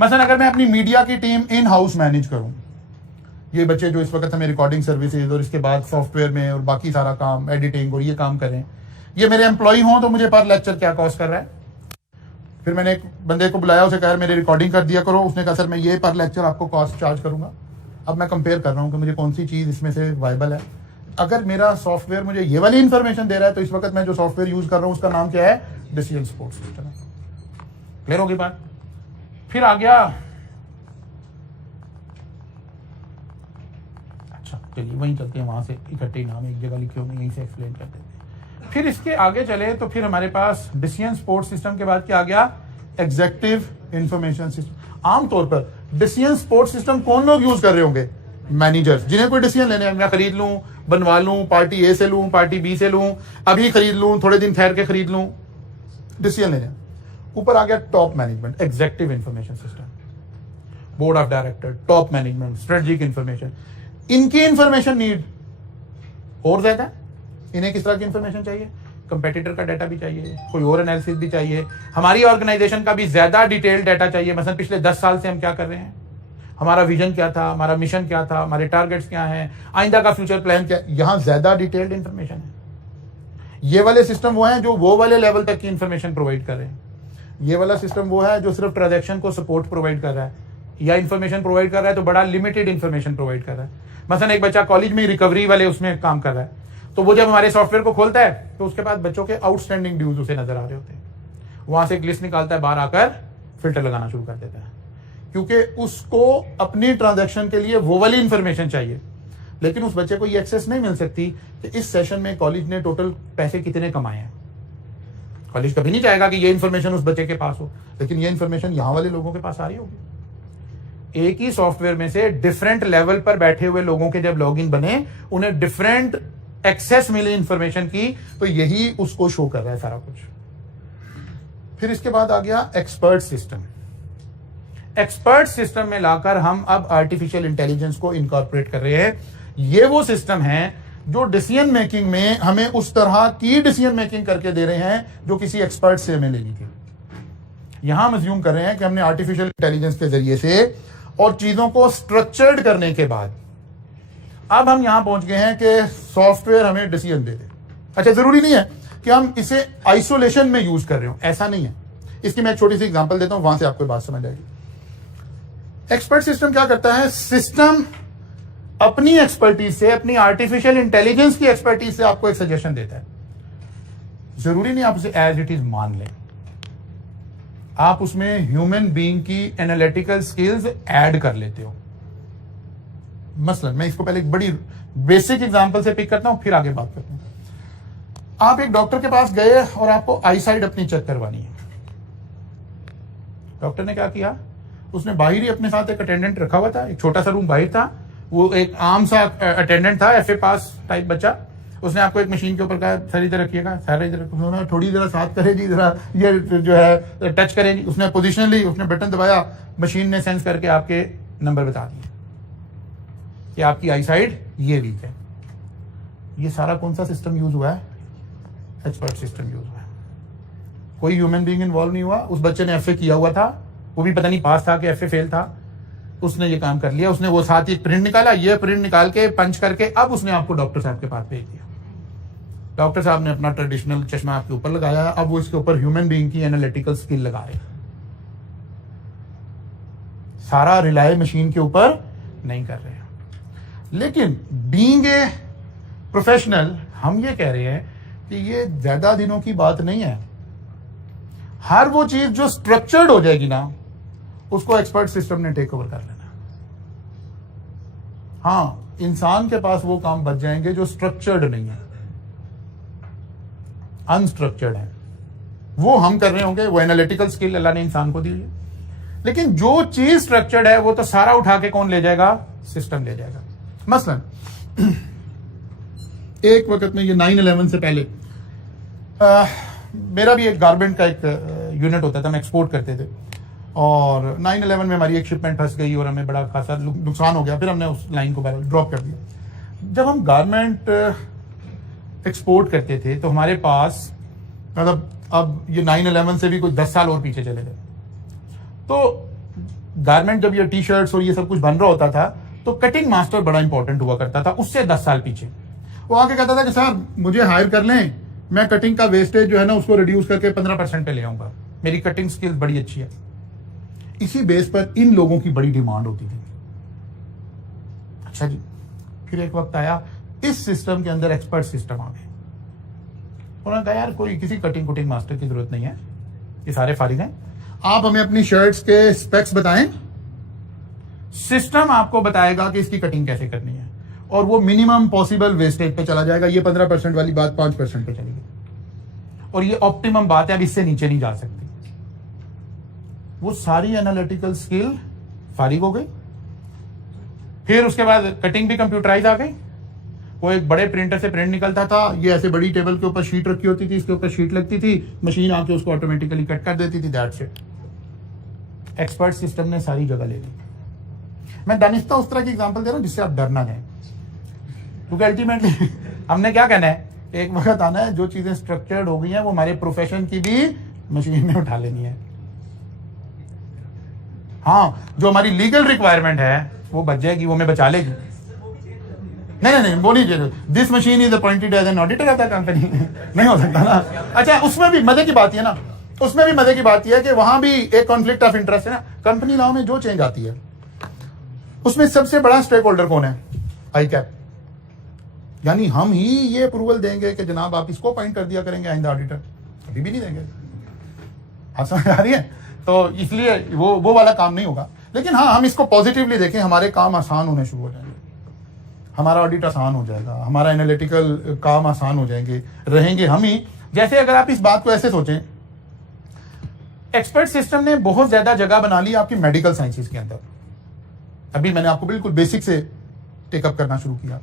मसलन अगर मैं अपनी मीडिया की टीम इन हाउस मैनेज करूं, ये बच्चे जो इस वक्त हमें रिकॉर्डिंग सर्विसेज और इसके बाद सॉफ्टवेयर में और बाकी सारा काम, एडिटिंग और ये काम करें, ये मेरे एम्प्लॉय हों तो मुझे पर लेक्चर क्या कॉस्ट कर रहा है। फिर मैंने एक बंदे को बुलाया, उसे कहा मेरी रिकॉर्डिंग कर दिया करो। उसने कहा सर मैं ये पर लेक्चर आपको कॉस्ट चार्ज करूंगा। अब मैं कंपेयर कर रहा हूं कि मुझे कौन सी चीज इसमें से वायबल है। अगर मेरा सॉफ्टवेयर मुझे ये वाली इंफॉर्मेशन दे रहा है तो इस वक्त मैं जो सॉफ्टवेयर यूज कर रहा हूं उसका नाम क्या है, डिसीजन सपोर्ट सिस्टम है। क्लियर होगी बात। फिर आ गया, अच्छा चलिए वहीं चलते हैं, वहां से इकट्ठे नाम एक जगह लिखे होंगे, यहीं से एक्सप्लेन कर देते हैं। फिर इसके आगे चले तो फिर हमारे पास डिसीजन सपोर्ट सिस्टम के बाद क्या आ गया, एग्जीक्यूटिव इंफॉर्मेशन सिस्टम। आमतौर पर डिसीजन सपोर्ट सिस्टम कौन लोग यूज कर रहे होंगे, मैनेजर्स, जिन्हें कोई डिसीजन लेने, मैं खरीद लूं, बनवा लूं, पार्टी ए से लूं, पार्टी बी से लूं, अभी खरीद लूं, थोड़े दिन ठहर के खरीद लूं, डिसीजन लेने। ऊपर आ गया top management, executive information system, board of director, top management, strategic information. इनकी इंफॉर्मेशन नीड और ज्यादा। इन्हें किस तरह की इंफॉर्मेशन चाहिए, कंपेटिटर का डाटा भी चाहिए, कोई और एनालिसिस भी चाहिए, हमारी ऑर्गेनाइजेशन का भी ज्यादा डिटेल डाटा चाहिए। मतलब पिछले 10 साल से हम क्या कर रहे हैं, हमारा विजन क्या था, हमारा मिशन क्या था, हमारे टारगेट्स क्या हैं, आइंदा का फ्यूचर प्लान क्या। यहाँ ज्यादा डिटेल्ड इंफॉर्मेशन है। ये वाले सिस्टम वो हैं जो वो वाले लेवल तक की इंफॉर्मेशन प्रोवाइड कर रहे हैं। ये वाला सिस्टम वो है जो सिर्फ ट्रांजैक्शन को सपोर्ट प्रोवाइड कर रहा है, या इंफॉर्मेशन प्रोवाइड कर रहा है तो बड़ा लिमिटेड इंफॉर्मेशन प्रोवाइड कर रहा है। मसलन एक बच्चा कॉलेज में रिकवरी वाले उसमें काम कर रहा है, तो वो जब हमारे सॉफ्टवेयर को खोलता है तो उसके बाद बच्चों के आउटस्टैंडिंग ड्यूज उसे नजर आ रहे होते हैं। वहां से एक लिस्ट निकालता है, बाहर आकर फिल्टर लगाना शुरू कर देता है, क्योंकि उसको अपनी ट्रांजैक्शन के लिए वो वाली इंफॉर्मेशन चाहिए। लेकिन उस बच्चे को ये एक्सेस नहीं मिल सकती कि इस सेशन में कॉलेज ने टोटल पैसे कितने कमाए हैं। कॉलेज कभी नहीं चाहेगा कि ये इंफॉर्मेशन उस बच्चे के पास हो, लेकिन ये इंफॉर्मेशन यहां वाले लोगों के पास आ रही होगी। एक ही सॉफ्टवेयर में से डिफरेंट लेवल पर बैठे हुए लोगों के जब लॉगिन बने, उन्हें डिफरेंट एक्सेस मिली इंफॉर्मेशन की, तो यही उसको शो कर रहा है सारा कुछ। फिर इसके बाद आ गया एक्सपर्ट सिस्टम। एक्सपर्ट सिस्टम में लाकर हम अब आर्टिफिशियल इंटेलिजेंस को इनकॉर्पोरेट कर रहे हैं। ये वो सिस्टम है जो डिसीजन मेकिंग में हमें उस तरह की डिसीजन मेकिंग करके दे रहे हैं जो किसी एक्सपर्ट से हमें लेनी थी। यहां हम अज्यूम कर रहे हैं कि हमने आर्टिफिशियल इंटेलिजेंस के जरिए से और चीजों को स्ट्रक्चर्ड करने के बाद अब हम यहां पहुंच गए हैं कि सॉफ्टवेयर हमें डिसीजन दे दे। अच्छा, जरूरी नहीं है कि हम इसे आइसोलेशन में यूज कर रहे हो, ऐसा नहीं है। इसकी मैं एक छोटी सी एग्जांपल देता हूं, वहां से आपको बात समझ आएगी। एक्सपर्ट सिस्टम क्या करता है? सिस्टम अपनी एक्सपर्टीज से, अपनी आर्टिफिशियल इंटेलिजेंस की एक्सपर्टीज से आपको एक सजेशन देता है। जरूरी नहीं आप उसे एज इट इज मान लें, आप उसमें ह्यूमन बीइंग की एनालिटिकल स्किल्स ऐड कर लेते हो। मसलन मैं इसको पहले एक बड़ी बेसिक एग्जांपल से पिक करता हूं, फिर आगे बात करते हैं। आप एक डॉक्टर के पास गए और आपको आई साइड अपनी चेक करवानी है। डॉक्टर ने क्या किया? उसने बाहर ही अपने साथ एक अटेंडेंट रखा हुआ था, एक छोटा सा रूम बाहर था, वो एक आम सा अटेंडेंट था, एफए पास टाइप बच्चा। उसने आपको एक मशीन के ऊपर कहा, सर इधर रखिएगा, सर इधर, थोड़ी जरा साथ करे जी, जरा ये जो है टच करे जी। उसने पोजीशन ली, उसने बटन दबाया, मशीन ने सेंस करके आपके नंबर बता दिए कि आपकी आई साइड ये वीक है। ये सारा कौन सा सिस्टम यूज हुआ है? एक्सपर्ट सिस्टम यूज हुआ है। कोई ह्यूमन बीइंग इन्वॉल्व नहीं हुआ। उस बच्चे ने एफए किया हुआ था, वो भी पता नहीं पास था कि एफए फेल था, उसने ये काम कर लिया। उसने वो साथ ही प्रिंट निकाला, ये प्रिंट निकाल के पंच करके अब उसने आपको डॉक्टर साहब के पास भेज दिया। डॉक्टर साहब ने अपना ट्रेडिशनल चश्मा आपके ऊपर लगाया, अब वो इसके ऊपर ह्यूमन बीइंग की एनालिटिकल स्किल लगा रहे हैं। सारा रिलाय मशीन के ऊपर नहीं कर रहे हैं। लेकिन बीइंग ए प्रोफेशनल हम ये कह रहे हैं कि ये ज्यादा दिनों की बात नहीं है। हर वो चीज जो स्ट्रक्चर्ड हो जाएगी ना, उसको एक्सपर्ट सिस्टम ने टेक ओवर कर लेना। हाँ, इंसान के पास वो काम बच जाएंगे जो स्ट्रक्चर्ड नहीं है, अनस्ट्रक्चर्ड है। वो हम कर रहे होंगे, वो एनालिटिकल स्किल अल्लाह ने इंसान को दी है। लेकिन जो चीज स्ट्रक्चर्ड है वो तो सारा उठा के कौन ले जाएगा? सिस्टम ले जाएगा। मसलन एक वक्त में, ये 9/11 से पहले मेरा भी एक गारमेंट का एक यूनिट होता था, हम एक्सपोर्ट करते थे। और 9/11 में हमारी एक शिपमेंट फंस गई और हमें बड़ा खासा नुकसान हो गया। फिर हमने उस लाइन को ड्रॉप कर दिया। जब हम गारमेंट एक्सपोर्ट करते थे तो हमारे पास, मतलब अब ये 9/11 से भी कुछ 10 साल और पीछे चले गए, तो गारमेंट जब ये टी शर्ट्स और ये सब कुछ बन रहा होता था तो कटिंग मास्टर बड़ा इंपॉर्टेंट हुआ करता था। उससे 10 साल पीछे वो आके कहता था कि सर मुझे हायर कर लें, मैं कटिंग का वेस्टेज जो है ना उसको रिड्यूस करके 15% पे ले आऊंगा, मेरी कटिंग स्किल बड़ी अच्छी है। इसी बेस पर इन लोगों की बड़ी डिमांड होती थी। अच्छा जी, फिर एक वक्त आया, इस सिस्टम के अंदर एक्सपर्ट सिस्टम आ गए। उन्होंने कहा यार कोई किसी कटिंग कुटिंग मास्टर की जरूरत नहीं है, ये सारे फारिग हैं, आप हमें अपनी शर्ट्स के स्पेक्स बताएं, सिस्टम आपको बताएगा कि इसकी कटिंग कैसे करनी है, और वो मिनिमम पॉसिबल वेस्टेज पे चला जाएगा। ये 15% वाली बात 5% पे चलेगी, और ये ऑप्टिमम बात है, अब इससे नीचे नहीं जा सकती। वो सारी एनालिटिकल स्किल फारिग हो गई। फिर उसके बाद कटिंग भी कंप्यूटराइज आ गई। वो एक बड़े प्रिंटर से प्रिंट निकलता था, ये ऐसे बड़ी टेबल के ऊपर शीट रखी होती थी, इसके ऊपर शीट लगती थी, मशीन आके उसको ऑटोमेटिकली कट कर देती थी। That's it. एक्सपर्ट सिस्टम ने सारी जगह ले ली। मैं दानिस्ता उस तरह की एग्जांपल दे रहा हूं जिससे आप डरना जाए, क्योंकि अल्टीमेटली हमने क्या कहना है, एक वक्त आना है जो चीजें स्ट्रक्चर्ड हो गई हैं वो हमारे प्रोफेशन की भी मशीन में उठा लेनी है। हाँ, जो हमारी लीगल रिक्वायरमेंट है वो बच जाएगी, वो हमें बचा लेगी। नहीं, वो नहीं चाहिए। This machine is appointed as an auditor of the company, नहीं हो सकता ना। अच्छा, उसमें भी मजे की बात है ना, उसमें भी मजे की बात यह है कि वहां भी एक कॉन्फ्लिक्ट ऑफ इंटरेस्ट है ना। कंपनी लॉ में जो चेंज आती है उसमें सबसे बड़ा स्टेक होल्डर कौन है? आईकैप। यानी हम ही ये अप्रूवल देंगे कि जनाब आप इसको अपॉइंट कर दिया करेंगे आइंदा ऑडिटर, कभी भी नहीं देंगे। आप समझ आ रही है? तो इसलिए वो वाला काम नहीं होगा। लेकिन हाँ, हम इसको पॉजिटिवली देखें, हमारे काम आसान होने शुरू हो जाएंगे, हमारा ऑडिट आसान हो जाएगा, हमारा एनालिटिकल काम आसान हो जाएंगे, रहेंगे हम ही। जैसे अगर आप इस बात को ऐसे सोचें, एक्सपर्ट सिस्टम ने बहुत ज्यादा जगह बना ली आपकी मेडिकल साइंसेज के अंदर। अभी मैंने आपको बिल्कुल बेसिक से टेकअप करना शुरू किया।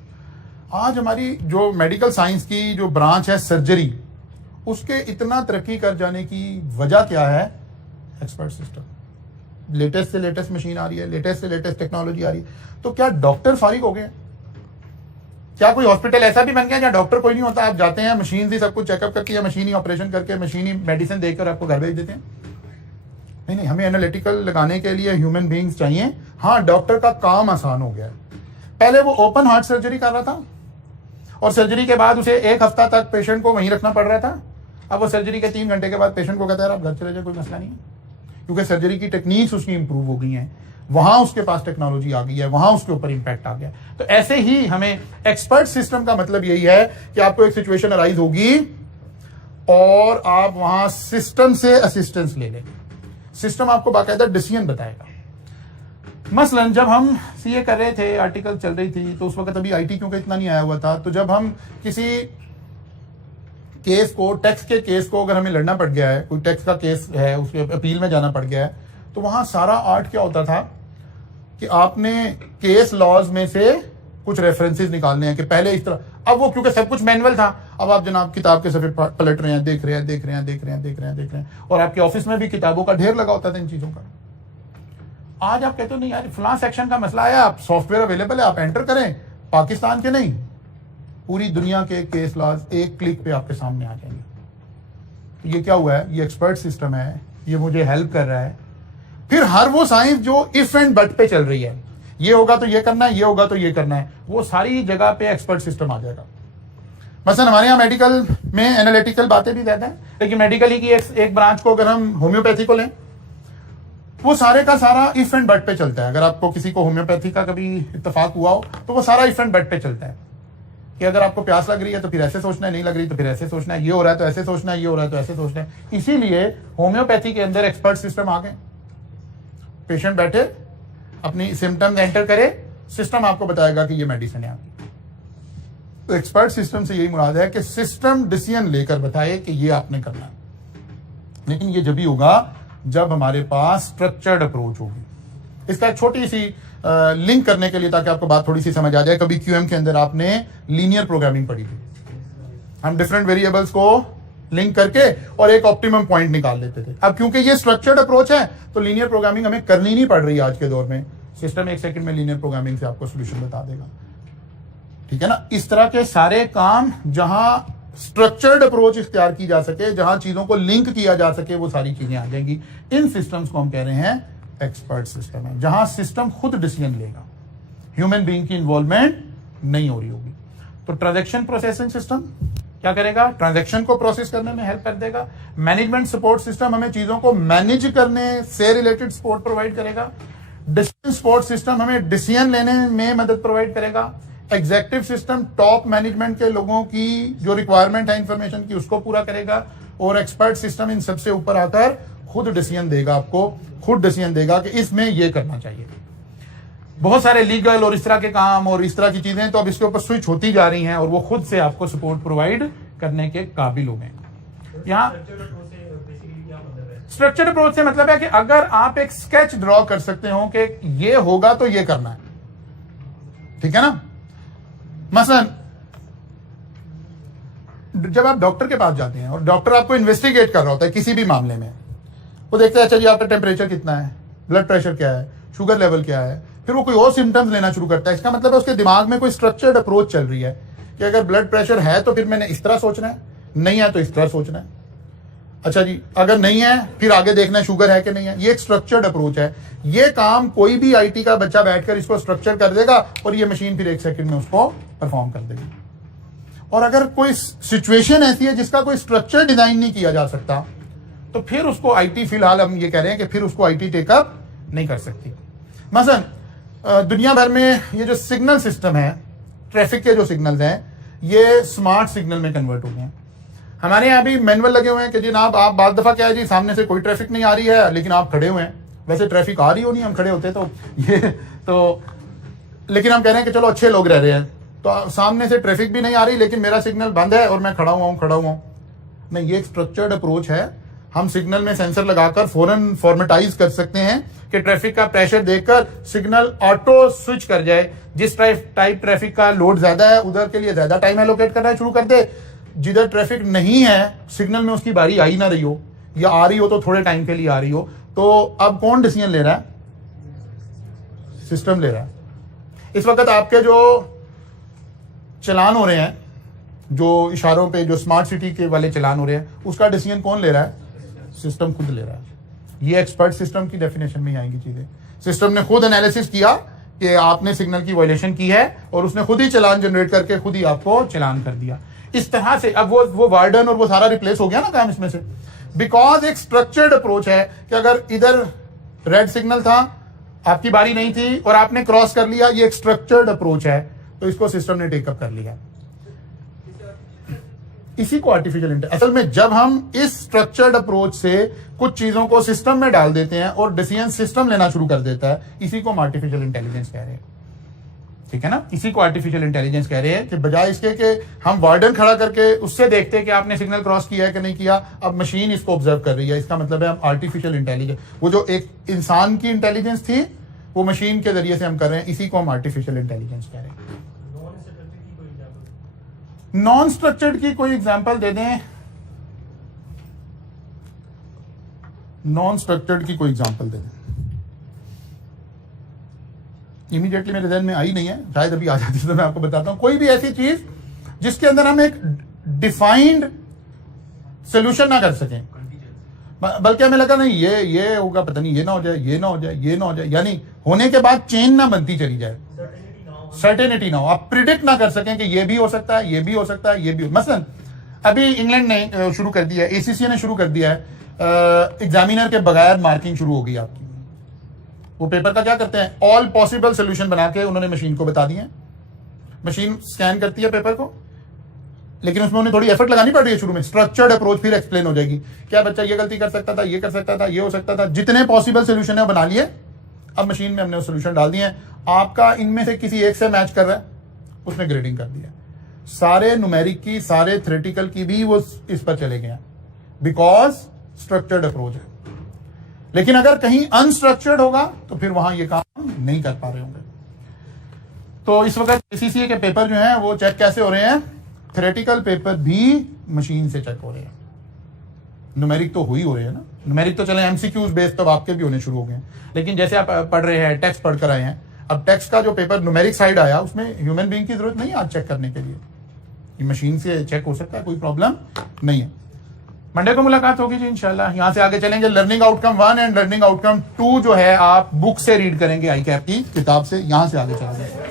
आज हमारी जो मेडिकल साइंस की जो ब्रांच है सर्जरी, उसके इतना तरक्की कर जाने की वजह क्या है? Expert system. लेटेस्ट से लेटेस्ट मशीन आ रही है, लेटेस्ट से लेटेस्ट टेक्नोलॉजी आ रही है। तो क्या डॉक्टर फारिग हो गए? क्या कोई हॉस्पिटल ऐसा भी बन गया जहां डॉक्टर कोई नहीं होता? आप जाते हैं, मशीन ही सब कुछ चेकअप करती है, मशीन ही ऑपरेशन करके, मशीन ही मेडिसिन देकर आपको घर भेज देते हैं। नहीं, हमें एनालिटिकल लगाने के लिए ह्यूमन बीइंग्स चाहिए। हाँ, डॉक्टर का काम आसान हो गया है। पहले वो ओपन हार्ट सर्जरी कर रहा था और सर्जरी के बाद उसे 1 हफ्ता तक पेशेंट को वहीं रखना पड़ रहा था। अब वो सर्जरी के 3 घंटे के बाद पेशेंट को कहता है आप घर चले जाए, कोई मसला नहीं है, क्योंकि सर्जरी की टेक्निक्स उसकी इंप्रूव हो गई हैं, वहां उसके पास टेक्नोलॉजी आ गई है, वहां उसके ऊपर इंपैक्ट आ गया। तो ऐसे ही हमें एक्सपर्ट सिस्टम का मतलब यही है कि आपको एक सिचुएशन अराइज होगी और आप वहां सिस्टम से असिस्टेंस ले लें। सिस्टम आपको बाकायदा डिसीजन बताएगा। मसलन जब हम सीए कर रहे थे, आर्टिकल चल रही थी, तो उस वक्त अभी आईटी क्योंकि इतना नहीं आया हुआ था, तो जब हम किसी केस को, टैक्स के केस को अगर हमें लड़ना पड़ गया है, कोई टैक्स का केस है, उसके अपील में जाना पड़ गया है, तो वहां सारा आर्ट क्या होता था कि आपने केस लॉज में से कुछ रेफरेंसेस निकालने हैं कि पहले इस तरह। अब वो क्योंकि सब कुछ मैनुअल था, अब आप जनाब किताब के सफे पलट रहे हैं, देख रहे हैं, और आपके ऑफिस में भी किताबों का ढेर लगा होता था इन चीजों का। आज आप कहते हो नहीं यार, फलां सेक्शन का मसला आया, आप सॉफ्टवेयर अवेलेबल है, आप एंटर करें, पाकिस्तान के नहीं, पूरी दुनिया के केस लॉज एक क्लिक पे आपके सामने आ जाएंगे। ये क्या हुआ है? ये एक्सपर्ट सिस्टम है, ये मुझे हेल्प कर रहा है। फिर हर वो साइंस जो इफ एंड बट पे चल रही है, ये होगा तो ये करना है, ये होगा तो ये करना है, वो सारी जगह पे एक्सपर्ट सिस्टम आ जाएगा। मसलन हमारे यहाँ मेडिकल में एनालिटिकल बातें भी ज्यादा है, लेकिन मेडिकल की एक ब्रांच को अगर हम होम्योपैथी को लें, वो सारे का सारा इफ एंड बट पे चलता है। अगर आपको किसी को होम्योपैथी का कभी इत्तेफाक हुआ हो तो वो सारा इफ एंड बट पे चलता है कि अगर आपको प्यास लग रही है तो फिर ऐसे सोचना है, नहीं लग रही तो फिर ऐसे सोचना है, ये हो रहा है तो ऐसे सोचना है, ये हो रहा है तो ऐसे सोचना है। इसीलिए होम्योपैथी के अंदर एक्सपर्ट सिस्टम आ गए। पेशेंट बैठे, अपनी सिम्टम्स एंटर करे, सिस्टम आपको बताएगा कि ये मेडिसिन है आपकी। तो एक्सपर्ट सिस्टम से यही मुराद है कि सिस्टम डिसीजन लेकर बताए कि ये आपने करना है। लेकिन ये जब भी होगा जब हमारे पास स्ट्रक्चर्ड अप्रोच होगी। इसका एक छोटी सी लिंक करने के लिए, ताकि आपको बात थोड़ी सी समझ आ जाए, कभी क्यूएम के अंदर आपने लीनियर प्रोग्रामिंग पढ़ी थी। हम डिफरेंट वेरिएबल्स को लिंक करके और एक ऑप्टिमम पॉइंट निकाल लेते थे। अब क्योंकि ये स्ट्रक्चर्ड अप्रोच है तो लीनियर प्रोग्रामिंग हमें करनी नहीं पड़ रही है आज के दौर में। सिस्टम 1 सेकंड में लीनियर प्रोग्रामिंग से आपको सोल्यूशन बता देगा, ठीक है ना। इस तरह के सारे काम जहां स्ट्रक्चर्ड अप्रोच इख्तियार की जा सके, जहां चीजों को लिंक किया जा सके, वो सारी चीजें आ जाएंगी। इन सिस्टम्स को हम कह रहे हैं एक्सपर्ट सिस्टम है, जहां सिस्टम खुद डिसीजन लेगा, ह्यूमन बीइंग की इन्वॉल्वमेंट नहीं हो रही होगी। तो ट्रांजैक्शन प्रोसेसिंग सिस्टम क्या करेगा? ट्रांजैक्शन को प्रोसेस करने में हेल्प कर देगा। मैनेजमेंट सपोर्ट सिस्टम हमें चीजों को मैनेज करने से रिलेटेड सपोर्ट प्रोवाइड करेगा। डिसीजन सपोर्ट सिस्टम हमें डिसीजन लेने में मदद प्रोवाइड करेगा। एग्जीक्यूटिव सिस्टम टॉप मैनेजमेंट के लोगों की जो रिक्वायरमेंट है इंफॉर्मेशन की, उसको पूरा करेगा। और एक्सपर्ट सिस्टम इन सबसे ऊपर आकर खुद डिसीजन देगा, आपको खुद डिसीजन देगा कि इसमें ये करना चाहिए। बहुत सारे लीगल और इस तरह के काम और इस तरह की चीजें तो अब इसके ऊपर स्विच होती जा रही हैं और वो खुद से आपको सपोर्ट प्रोवाइड करने के काबिल हो गए। यहाँ स्ट्रक्चर्ड अप्रोच से मतलब है कि अगर आप एक स्केच ड्रॉ कर सकते हो कि ये होगा तो ये करना है, ठीक है ना। मसलन जब आप डॉक्टर के पास जाते हैं और डॉक्टर आपको इन्वेस्टिगेट कर रहा होता है किसी भी मामले में, वो देखते हैं अच्छा जी आपका टेम्परेचर कितना है, ब्लड प्रेशर क्या है, शुगर लेवल क्या है, फिर वो कोई और सिम्टम्स लेना शुरू करता है। इसका मतलब है उसके दिमाग में कोई स्ट्रक्चर्ड अप्रोच चल रही है कि अगर ब्लड प्रेशर है तो फिर मैंने इस तरह सोचना है, नहीं है तो इस तरह सोचना है। अच्छा जी, अगर नहीं है फिर आगे देखना है शुगर है कि नहीं है। ये एक स्ट्रक्चर्ड अप्रोच है। ये काम कोई भी आईटी का बच्चा बैठकर इसको स्ट्रक्चर कर देगा और ये मशीन फिर 1 सेकंड में उसको परफॉर्म कर देगी। और अगर कोई सिचुएशन ऐसी है जिसका कोई स्ट्रक्चर डिजाइन नहीं किया जा सकता, तो फिर उसको आईटी, फिलहाल हम ये कह रहे हैं कि फिर उसको आईटी टेकअप नहीं कर सकती। मसलन दुनिया भर में ये जो सिग्नल सिस्टम है, ट्रैफिक के जो सिग्नल्स हैं, ये स्मार्ट सिग्नल में कन्वर्ट हो गए हैं। हमारे यहाँ भी मैनुअल लगे हुए हैं कि जनाब आप बाद दफा क्या है जी, सामने से कोई ट्रैफिक नहीं आ रही है लेकिन आप खड़े हुए हैं। वैसे ट्रैफिक आ रही हो नहीं, हम खड़े होते तो ये तो, लेकिन हम कह रहे हैं कि चलो अच्छे लोग रह रहे हैं, तो सामने से ट्रैफिक भी नहीं आ रही लेकिन मेरा सिग्नल बंद है और मैं खड़ा हुआ हूँ। नहीं, ये एक स्ट्रक्चर्ड अप्रोच है। हम सिग्नल में सेंसर लगाकर फौरन फॉर्मेटाइज कर सकते हैं कि ट्रैफिक का प्रेशर देखकर सिग्नल ऑटो स्विच कर जाए। जिस टाइप ट्रैफिक का लोड ज्यादा है उधर के लिए ज्यादा टाइम एलोकेट करना शुरू कर दे। जिधर ट्रैफिक नहीं है, सिग्नल में उसकी बारी आ ही ना रही हो या आ रही हो तो थोड़े टाइम के लिए आ रही हो, तो अब कौन डिसीजन ले रहा है? सिस्टम ले रहा है। इस वक्त आपके जो चलान हो रहे हैं, जो इशारों पे जो स्मार्ट सिटी के वाले चलान हो रहे हैं, उसका डिसीजन कौन ले रहा है? सिस्टम खुद ले रहा है। ये एक्सपर्ट सिस्टम की डेफिनेशन में आएंगी चीजें। सिस्टम ने खुद एनालिसिस किया कि आपने सिग्नल की वायलेशन की है और उसने खुद ही चलान जनरेट करके खुद ही आपको चलान कर दिया। इस तरह से अब वो वार्डन और वो सारा रिप्लेस हो गया ना काम इसमें से, बिकॉज एक स्ट्रक्चर्ड अप्रोच है कि अगर इधर रेड सिग्नल था, आपकी बारी नहीं थी और आपने क्रॉस कर लिया, ये एक स्ट्रक्चर्ड अप्रोच है, तो इसको सिस्टम ने टेकअप कर लिया। इसी को आर्टिफिशियल इंटेलिजेंस, असल में जब हम इस स्ट्रक्चर्ड अप्रोच से कुछ चीजों को सिस्टम में डाल देते हैं और डिसीजन सिस्टम लेना शुरू कर देता है, इसी को हम आर्टिफिशियल इंटेलिजेंस कह रहे हैं। ठीक है ना, इसी को आर्टिफिशियल इंटेलिजेंस कह रहे हैं कि बजाय इसके कि हम वार्डन खड़ा करके उससे देखते हैं कि आपने सिग्नल क्रॉस किया है कि नहीं किया, अब मशीन इसको ऑब्जर्व कर रही है। इसका मतलब है हम आर्टिफिशियल इंटेलिजेंस, वो जो एक इंसान की इंटेलिजेंस थी वो मशीन के जरिए से हम कर रहे हैं, इसी को हम आर्टिफिशियल इंटेलिजेंस कह रहे हैं। नॉन स्ट्रक्चर्ड की कोई एग्जांपल दे दें, नॉन स्ट्रक्चर्ड की कोई एग्जांपल दे दें। इमीडिएटली मेरे जहन में आई नहीं है, शायद अभी आ जाती तो मैं आपको बताता हूं। कोई भी ऐसी चीज जिसके अंदर हम एक डिफाइंड सोल्यूशन ना कर सकें, बल्कि हमें लगा नहीं ये होगा, पता नहीं ये ना हो जाए, ये ना हो जाए, ये ना हो जाए, यानी होने के बाद चेन ना बनती चली जाए, सर्टेनिटी ना हो, आप प्रिडिक्ट ना कर सकें कि ये भी हो सकता है, ये भी हो सकता है, ये भी हो। मसलन अभी इंग्लैंड ने शुरू कर दिया है, ACCA ने शुरू कर दिया है, एग्जामिनर के बगैर मार्किंग शुरू हो गई आपकी। वो पेपर का क्या करते हैं, ऑल पॉसिबल सोल्यूशन बना के उन्होंने मशीन को बता दिए। मशीन स्कैन करती है पेपर को, लेकिन उसमें उन्हें थोड़ी एफर्ट लगानी पड़ रही है शुरू में। स्ट्रक्चर्ड अप्रोच फिर एक्सप्लेन हो जाएगी, क्या बच्चा ये गलती कर सकता था, ये कर सकता था, ये हो सकता था, जितने पॉसिबल सोल्यूशन है बना लिए। अब मशीन में हमने वो सोल्यूशन डाल दिए, आपका इनमें से किसी एक से मैच कर रहा है, उसने ग्रेडिंग कर दिया। सारे न्यूमेरिक की, सारे थ्योरेटिकल की भी वो इस पर चले गए, बिकॉज स्ट्रक्चर्ड अप्रोच है। लेकिन अगर कहीं अनस्ट्रक्चर्ड होगा तो फिर वहां ये काम नहीं कर पा रहे होंगे। तो इस वक्त ACCA के पेपर जो हैं वो चेक कैसे हो रहे हैं, थ्योरेटिकल पेपर भी मशीन से चेक हो रहे हैं। न्यूमेरिक तो हो रहे हैं ना, न्यूमेरिक तो चले MCQs बेस्ड तब आपके भी होने शुरू हो गए, लेकिन जैसे आप पढ़ रहे हैं, टेक्स्ट पढ़कर आए हैं, अब टेक्स्ट का जो पेपर न्यूमेरिक साइड आया उसमें ह्यूमन बीइंग की जरूरत नहीं है आज चेक करने के लिए, ये मशीन से चेक हो सकता है, कोई प्रॉब्लम नहीं है। मंडे को मुलाकात होगी जी इंशाल्लाह। यहां से आगे चलेंगे learning outcome 1 and learning outcome 2 जो है आप बुक से रीड करेंगे, ICAP की किताब से, यहां से आगे चलेंगे।